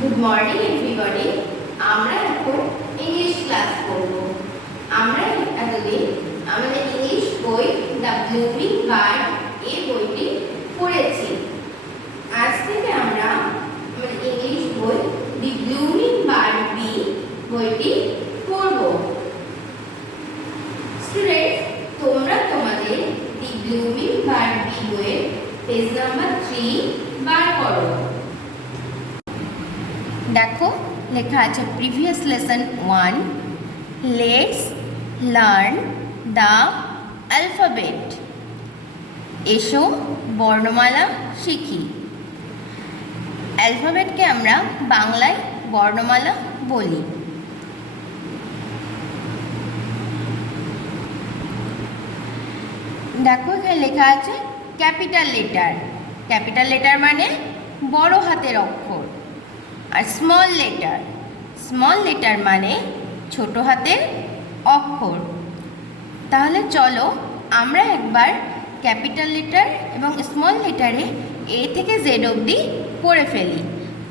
Good morning everybody. আমরা এখন English class করব। আমরা এতদিন আমাদের ইংলিশ বই দ্য ব্লুমিং বার্ড এই বইটি পড়েছি। আজ থেকে আমরা আমাদের ইংলিশ বই দি ব্লুমিং বার্ড বি বইটি পড়ব। স্টুডেন্টস, তোমরা তোমাদের দি ব্লুমিং বার্ড বি বইয়ের পেজ নাম্বার 3 বার করো। দেখো লেখা আছে previous lesson 1, let's learn the alphabet. এসো বর্ণমালা শিখি। অ্যালফাবেটকে আমরা বাংলায় বর্ণমালা বলি। দেখো এখানে লেখা আছে ক্যাপিটাল লেটার। ক্যাপিটাল লেটার মানে বড় হাতের অক্ষর। আর স্মল লেটার মানে ছোট হাতের অক্ষর। তাহলে চলো আমরা একবার ক্যাপিটাল লেটার এবং স্মল লেটারে এ থেকে জেড অবধি পড়ে ফেলি।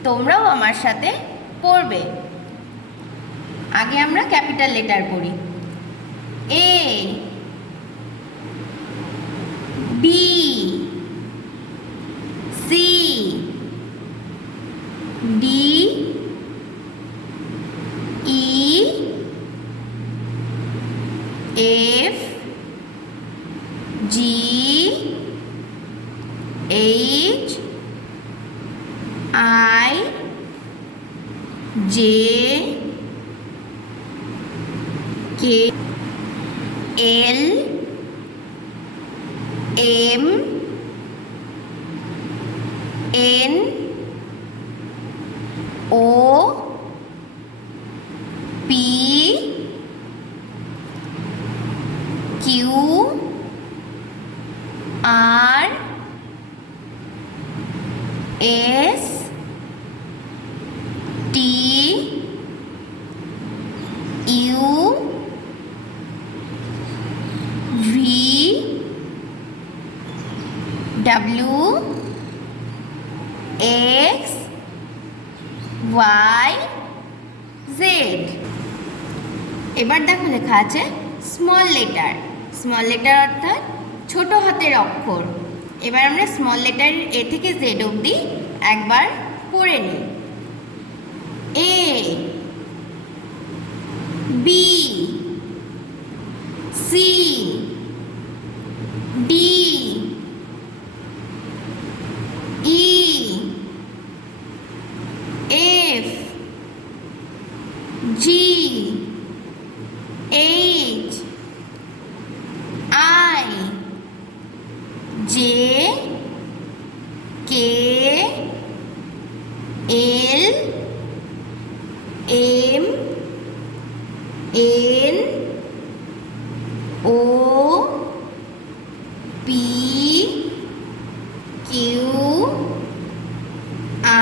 তোমরাও আমার সাথে পড়বে। আগে আমরা ক্যাপিটাল লেটার পড়ি। A, B, C, D, E, F, G, H, I, J, K, L, M, N, O, P, Q, R, S, T, U, V, W, X, Y, Z. এবার দেখো লেখা আছে স্মল লেটার অর্থাৎ ছোট হাতের অক্ষর। এবার আমরা স্মল লেটার এ থেকে জেড অবধি একবার পড়ে নিই। A, B, C, D, E, F, G, H, I, J, K, L, M, N, O, P, Q,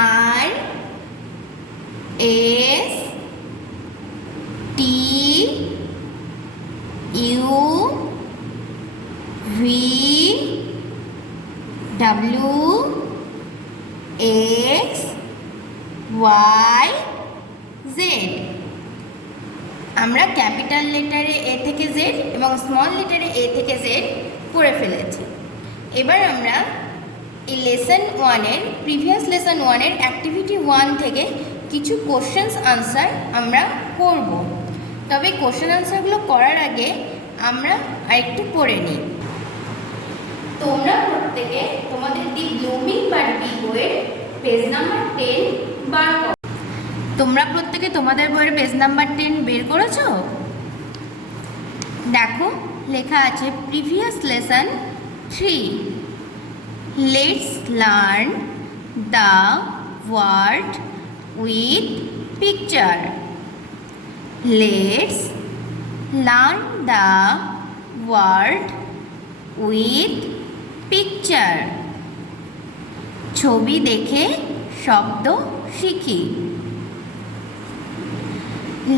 R, S, T, U, V, W, X, Y, Z. আমরা ক্যাপিটাল লেটারে এ থেকে Z এবং small লেটারে A থেকে Z পড়ে ফেলেছি। এবার আমরা এই লেসন 1-এর প্রিভিয়াস লেসন 1-এর অ্যাক্টিভিটি 1 থেকে কিছু কোশ্চেন্স আনসার আমরা করব। তবে কোশ্চেন আনসারগুলো করার আগে আমরা আরেকটু পড়ে নিই। তোমরা প্রত্যেকে তোমাদের দি ব্লুমিং বার্ড বি বইয়ের পেজ নাম্বার 10 বার করো। তোমরা প্রত্যেকে তোমাদের বইয়ের পেজ নাম্বার 10 বের করেছো? দেখো লেখা আছে previous lesson 3, let's learn the word with picture. Let's learn the word with picture. ছবি দেখে শব্দ শিখি।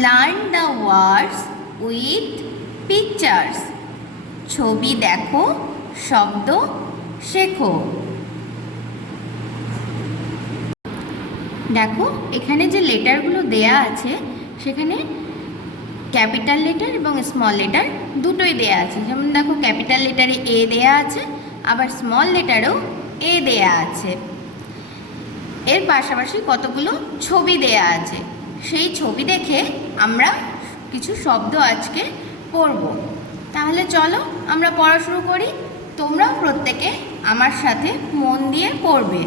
Learn the words with pictures. ছবি দেখো, শব্দ শেখো। দেখো এখানে যে লেটারগুলো দেয়া আছে সেখানে ক্যাপিটাল লেটার এবং স্মল লেটার দুটোই দেয়া আছে। যেমন দেখো ক্যাপিটাল লেটারে এ দেয়া আছে, আবার স্মল লেটারেও এ দেয়া আছে। এর পাশাপাশি কতগুলো ছবি দেয়া আছে, সেই ছবি দেখে আমরা কিছু শব্দ আজকে পড়ব। তাহলে চলো আমরা পড়া শুরু করি। তোমরাও প্রত্যেকে আমার সাথে মন দিয়ে পড়বে।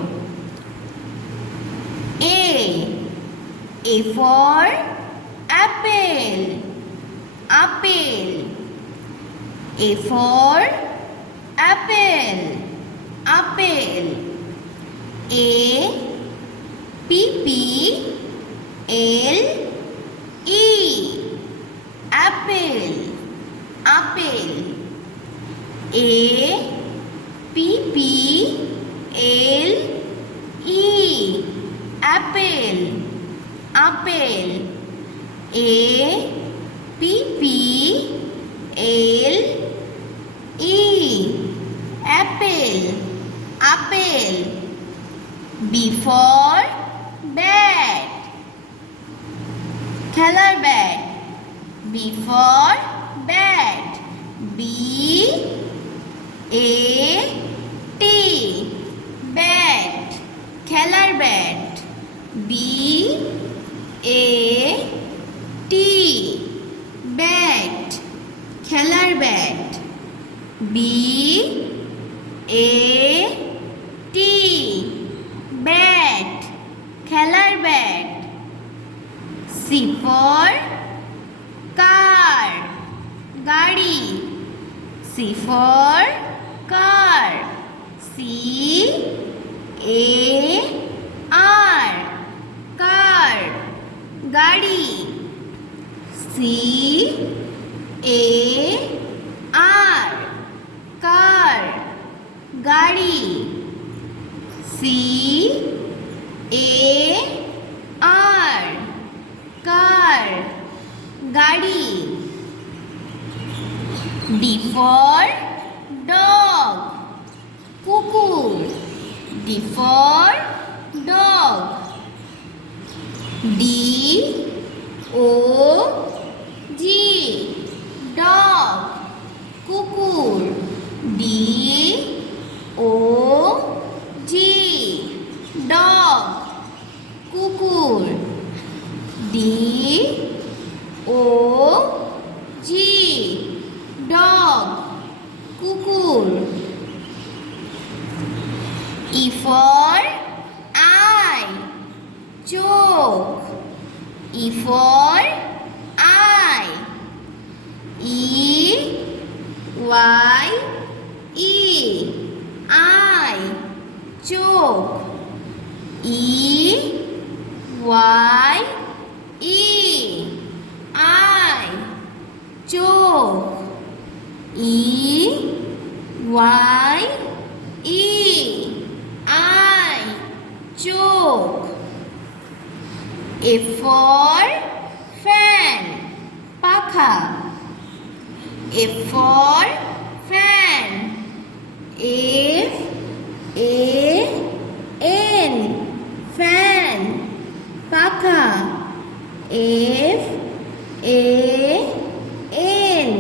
A for apple, apple. A for apple, apple. A P P L E, apple, apple. A P P L E, apple, apple. A P P L E, apple, apple. B for bat, খেলার bat. B for bat, B A T, bat, খেলার bat. B A T, bat, খেলার bat. B A T, bat, খেলার bat. C for car, গাড়ি। C for car, C A R, car, গাড়ি। C A R, car, গাড়ি। C A R, car, গাড়ি। D for dog, কুকুর। D for dog, D O G, dog, কুকুর। D O G, dog, কুকুর। D O G, dog, কুকুর। E for eye, চোখ। E for eye, E Y E, eye, চোখ। E Y E, eye, চোখ। E Y E, eye, চোখ। F for fan, পাখা। F for fan, F A N, fan, পাখা। F A N,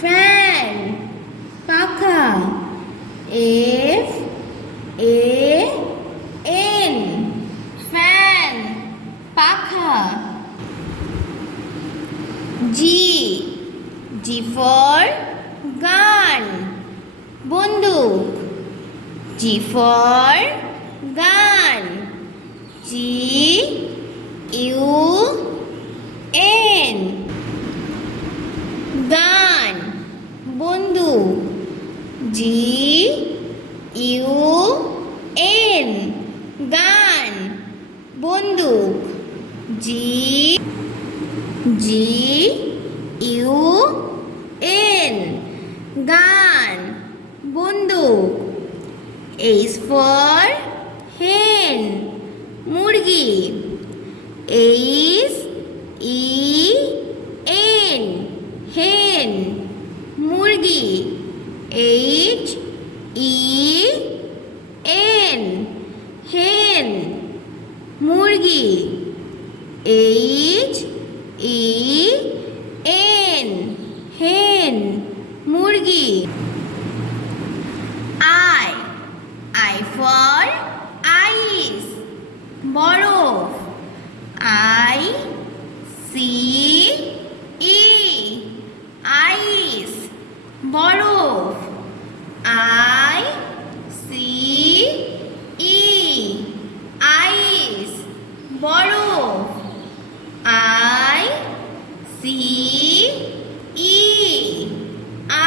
fan, পাখা। F A N, fan, পাখা। G, G for gun, বন্দুক। G for gun, G U N, gun, বন্দুক। G U N, gun, বন্দুক। G G U N, gun, বন্দুক। H for hen, মুরগি। H E N, hen, মুরগি। H E N, hen, মুরগি। মুরগি, H-E-N, হেন, মুরগি। I for ice, বরফ, I-C-E, ice, বরফ, I-C-E, ice, বরফ, I-C-E,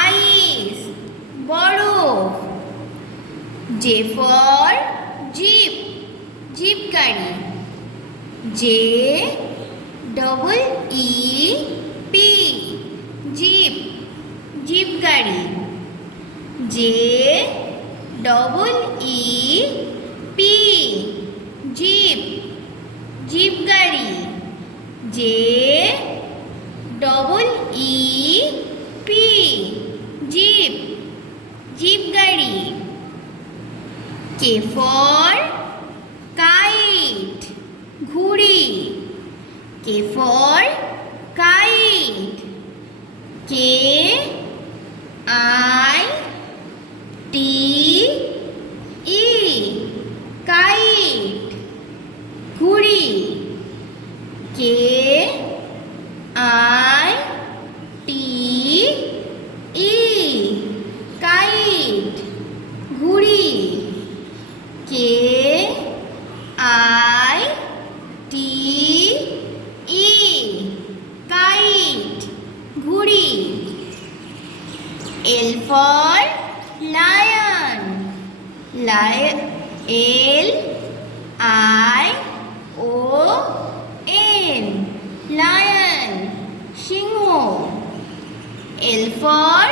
ice, বরফ। J for jeep, জিপ গাড়ি, J-E-E-P, জিপ, জিপ গাড়ি, J-E-E-P, জিপ, জিপ গাড়ি, J-E-E-P, জিপ, জিপ গাড়ি। K for kite, ঘুড়ি, K for kite, K-I-T-E, kite, ঘুড়ি, K-I-T-E, kite, ঘুড়ি, K-I-T-E, kite, ঘুড়ি। L for lion, L-I-O-N, lion, Singh, L for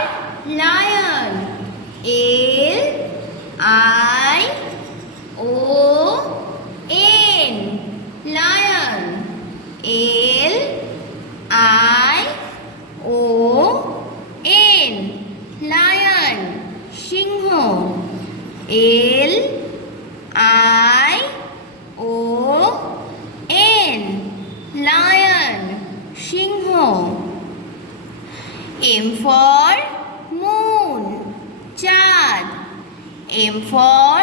lion, L-I-O-N, lion, L-I-O-N, lion, Singh, L-I-O-N, lion, Singh. M for moon, চাঁদ, M for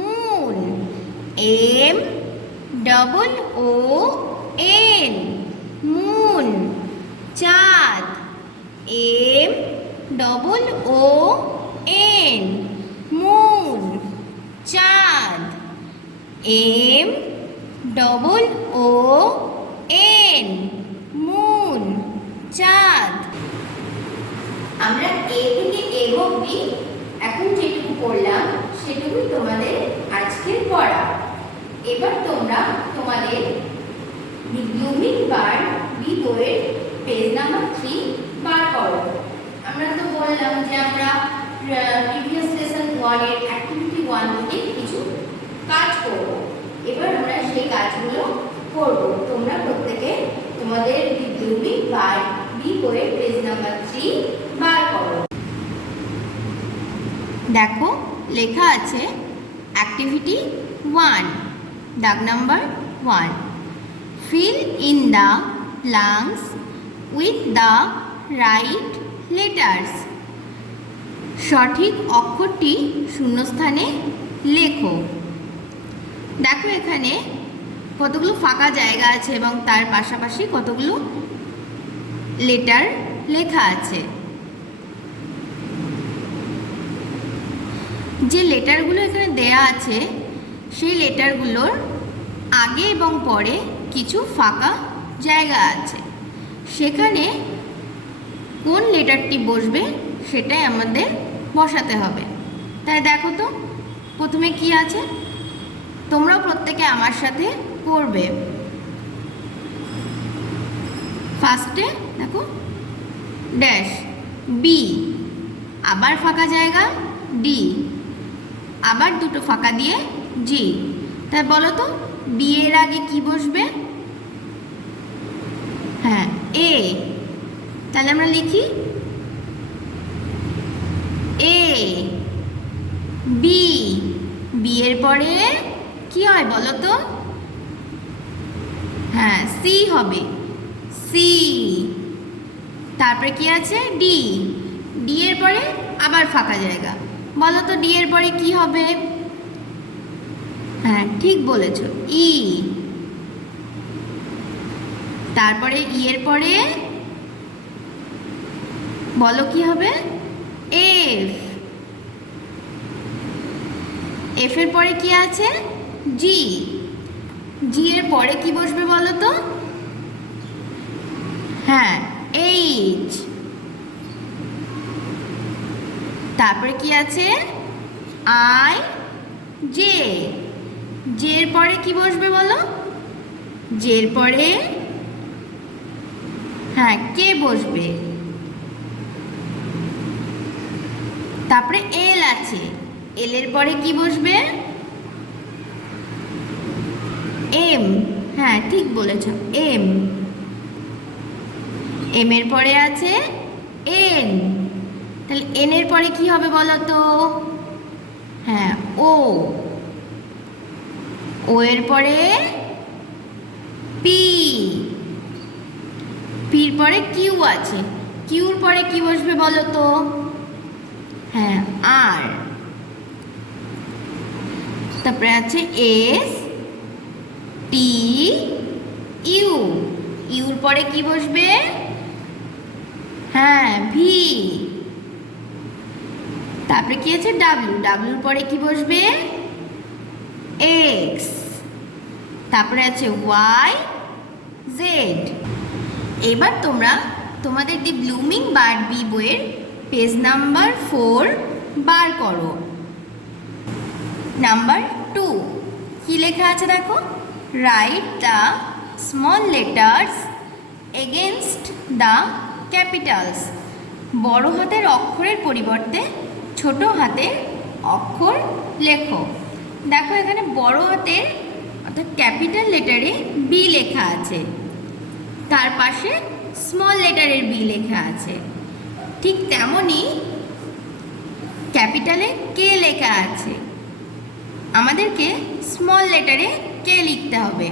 moon, M-O-O-N, moon, চাঁদ, M-O-O-N, moon, চাঁদ, M-O-O-N, moon, চাঁদ। আমরা A থেকে A অবধি এখন যেটুকু পড়লাম সেটুকুই তোমাদের আজকের পড়া। এবার তোমরা তোমাদের ইউনিট বার বি বইয়ের পেজ নাম্বার 3 বার করো। আমরা তো বললাম যে আমরা প্রিভিয়াস লেসন 1 এর অ্যাক্টিভিটি 1 থেকে কিছু কাজ করব। এবার আমরা সেই কাজগুলো করব। তোমরা প্রত্যেকে তোমাদের ইউনিট বার বি বইয়ের পেজ নাম্বার 3 বার করো। দেখো লেখা আছে অ্যাক্টিভিটি 1, দাগ number 1, fill in the blanks with the right letters, সঠিক অক্ষরটি শূন্যস্থানে লেখো। দেখো এখানে কতগুলো ফাঁকা জায়গা আছে এবং তার পাশাপাশি কতগুলো লেটার লেখা আছে। যে লেটারগুলো এখানে দেয়া আছে সেই লেটারগুলোর আগে এবং পরে কিছু ফাঁকা জায়গা আছে, সেখানে কোন লেটারটি বসবে সেটাই আমাদের বসাতে হবে। তাই দেখো তো প্রথমে কি আছে, তোমরা প্রত্যেকে আমার সাথে পড়বে। ফার্স্টে দেখো ড্যাশ, বি, আবার ফাঁকা জায়গা ডি, আবার দুটো ফাঁকা দিয়ে জি। তাই বলো তো বি এর আগে কি বসবে? হ্যাঁ এ। তাহলে আমরা লিখি এ। বি, বি এর পরে কি হয় বলো তো? হ্যাঁ সি হবে, সি। তারপরে কি আছে ডি, ডি এর পরে আবার ফাঁকা জায়গা। বলো তো ডি এর পরে কি হবে? হ্যাঁ ঠিক বলেছ, ই। তারপরে ই এর পরে বলো কি হবে? এফ। এফ এর পরে কি আছে? জি। জি এর পরে কি বসবে বলো তো? হ্যাঁ এইচ। তারপরে কি আছে? I, J. জে এর পরে কি বসবে বলো? জে এর পরে হ্যাঁ কে বসবে। তারপরে এল আছে, এল এর পরে কি বসবে? এম। হ্যাঁ ঠিক বলেছ, এম। এম এর পরে আছে এন, তাহলে এন এর পরে কি হবে বলো তো? হ্যাঁ ও। ও এর পরে পি। পির পরে কিউ আছে, কিউর পরে কি বসবে বলো তো? হ্যাঁ আর। তারপরে আছে এস, টি, ইউ। ইউর পরে কি বসবে? হ্যাঁ ভি। তারপরে কি আছে? ডাব্লিউ। ডাব্লিউর পরে কি বসবে? এক্স। তারপরে আছে ওয়াই, জেড। এবার তোমরা তোমাদের দি ব্লুমিং বার্ড বি বইয়ের পেজ নাম্বার 4 বার করো। নাম্বার 2 কি লেখা আছে দেখো? Write the small letters against the Capitals. বড় হাতের অক্ষরের পরিবর্তে ছোট হাতের অক্ষর লেখো। দেখো এখানে বড় হাতের অর্থাৎ ক্যাপিটাল লেটারে বি লেখা আছে, তার পাশে স্মল লেটারের বি লেখা আছে। ঠিক তেমনই ক্যাপিটালে কে লেখা আছে, আমাদেরকে স্মল লেটারে কে লিখতে হবে।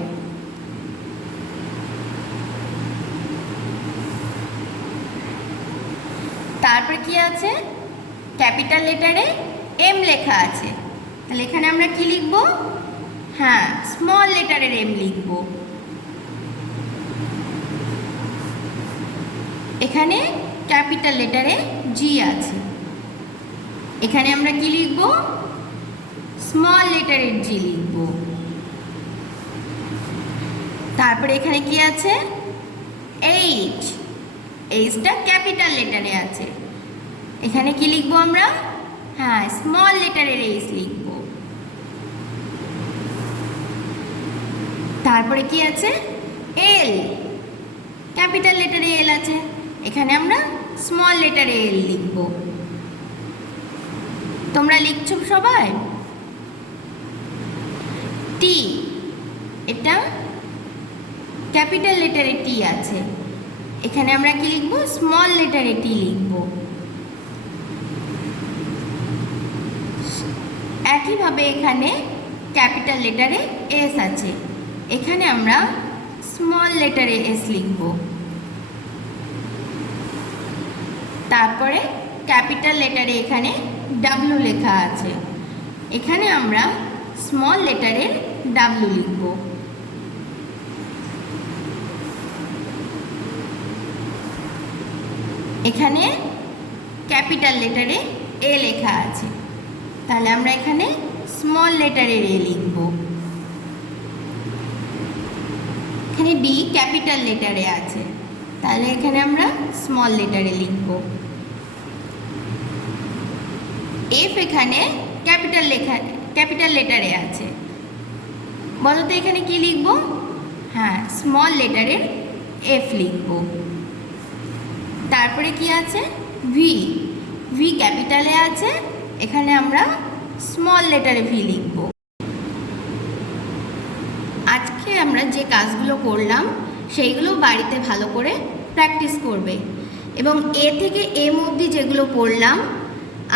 তারপর কি আছে? ক্যাপিটাল লেটারে এম লেখা আছে, তাহলে এখানে আমরা কি লিখব? হ্যাঁ স্মল লেটারের এম লিখব। এখানে ক্যাপিটাল লেটারে জি আছে, এখানে আমরা কি লিখব? স্মল লেটারের জি লিখব। তারপরে এখানে কি আছে? এইচ। এইচটা ক্যাপিটাল লেটারে আছে, এখানে কি লিখব আমরা? হ্যাঁ স্মল লেটারের এইচ লিখব। তারপরে কি আছে? এল। ক্যাপিটাল লেটারে এল আছে, এখানে আমরা স্মল লেটারে এল লিখব। তোমরা লিখছো সবাই? টি, এটা ক্যাপিটাল লেটারে টি আছে, এখানে আমরা কি লিখব? স্মল লেটারে টি লিখব। একইভাবে এখানে ক্যাপিটাল লেটারে এস আছে, এখানে আমরা স্মল লেটারে এস লিখব। তারপরে ক্যাপিটাল লেটারে এখানে ডাব্লিউ লেখা আছে, এখানে আমরা স্মল লেটারের ডাব্লিউ লিখব। এখানে ক্যাপিটাল লেটারে এ লেখা আছে, তাহলে আমরা এখানে স্মল লেটারের এ লিখব। এখানে ডি ক্যাপিটাল লেটারে আছে, তাহলে এখানে আমরা স্মল লেটারে লিখব। এফ এখানে ক্যাপিটাল লেটারে আছে, বলো তো এখানে কি লিখব? হ্যাঁ স্মল লেটারের এফ লিখব। তারপরে কি আছে? ভি। ভি ক্যাপিটালে আছে, এখানে আমরা স্মল লেটারে ভি লিখব। আজকে আমরা যে কাজগুলো করলাম সেইগুলো বাড়িতে ভালো করে প্র্যাকটিস করবে এবং এ থেকে এম অবধি যেগুলো পড়লাম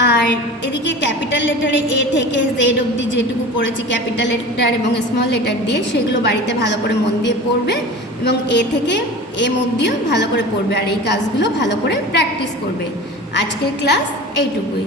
আর এদিকে ক্যাপিটাল লেটারে এ থেকে জেড অবধি যেটুকু পড়েছি ক্যাপিটাল লেটার এবং স্মল লেটার দিয়ে, সেগুলো বাড়িতে ভালো করে মন দিয়ে পড়বে এবং এ থেকে এম অবধিও ভালো করে পড়বে, আর এই কাজগুলো ভালো করে প্র্যাকটিস করবে। আজকের ক্লাস এইটুকুই।